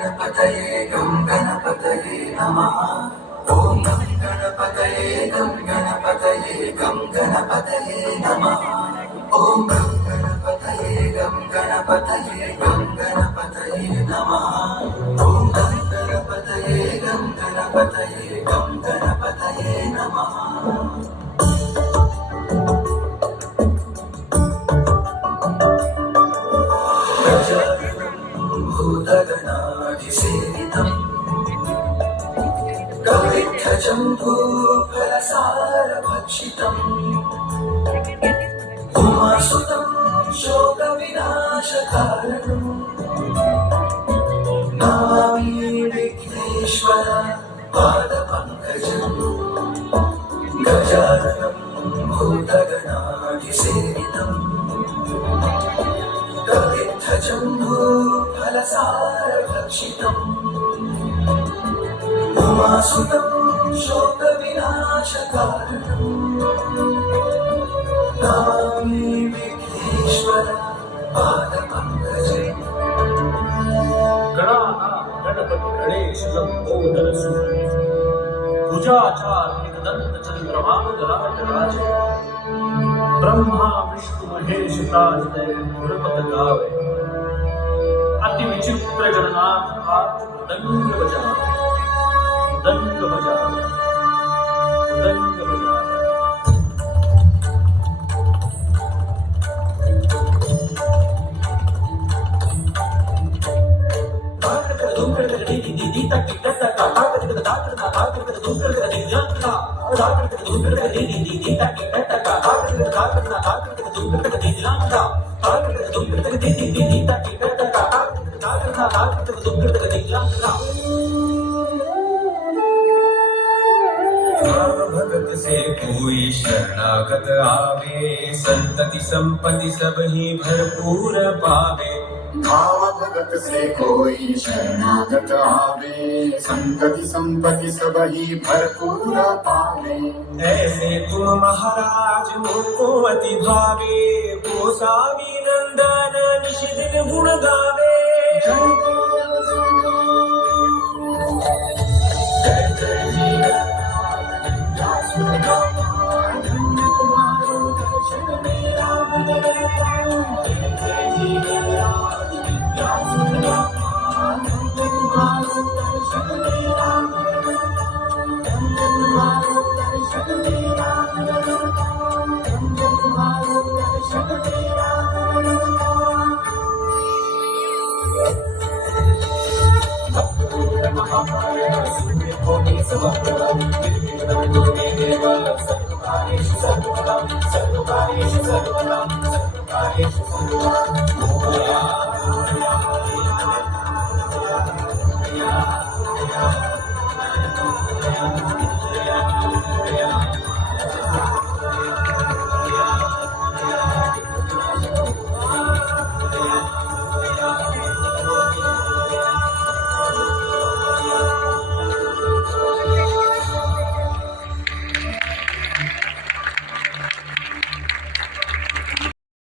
गणपतये गं गणपतये नमः। ॐ गं गणपतये गं गणपतये गं गणपतये नमः। ॐ गं गणपतये गं गणपतये गं गणपतये नमः। ॐ गं गणपतये गं गणपतये गं गणपतये नमः। भूतगणाधिसेवितम् कवित्थजम्बूफलसारभक्षितम् उमासुतं शोकविनाशकारणम् नमामि विघ्नेश्वर पादपङ्कजम् गजाननं भूतगणाधिसेवितम् कवित्थजम्बूफलसारभक्षितम् उमासुतं शोकविनाशकारणम् नमामि विघ्नेश्वर पादपङ्कजम्। गणानां गणपति गणेश लंबोदर सूरि भुजाचार एकदंत चंद्रमांगलाटराज ब्रह्मा विष्णु महेश ताजदय गुणपत गावे अति विचित्र गणनाथ हाथ दंग बजावे दंग बजावे दंग बजावे। भगत से कोई शरणागत आवे संतति संपत्ति सब ही भरपूर पावे। भाव भगत से कोई शरणागत आवे संतति संपत्ति सब ही भरपूर पावे। ऐसे तुम महाराज मुझको अति भावे गोसावी नंदन निश दिन गुण गावे। जय जय जी